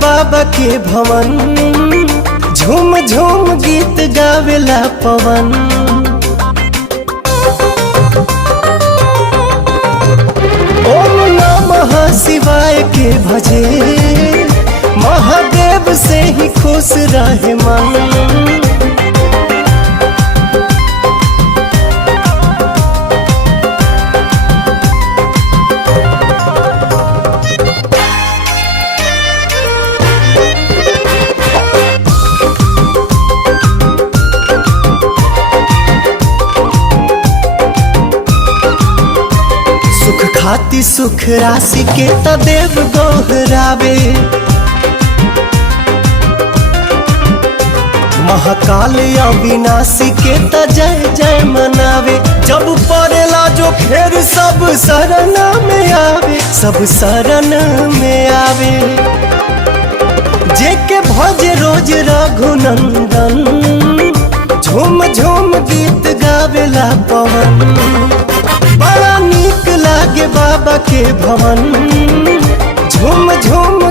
बाबा के भवन, झूम झूम गीत गावेला पवन। ओम नमः शिवाय के भजे, महादेव से ही खुश रहे मन। सुख खाती सुख राशि के तदेव दोहरावे, महाकाल अविनाशी के त जय जय मनावे। जब पड़ेला जो फेर सब शरण में आवे, सब शरण में आवे। जेके भजे रोज रघुनंदन, झूम झूम गीत गावेला पवन। बड़ा नीक लागे बाबा के भवन, झूम झूम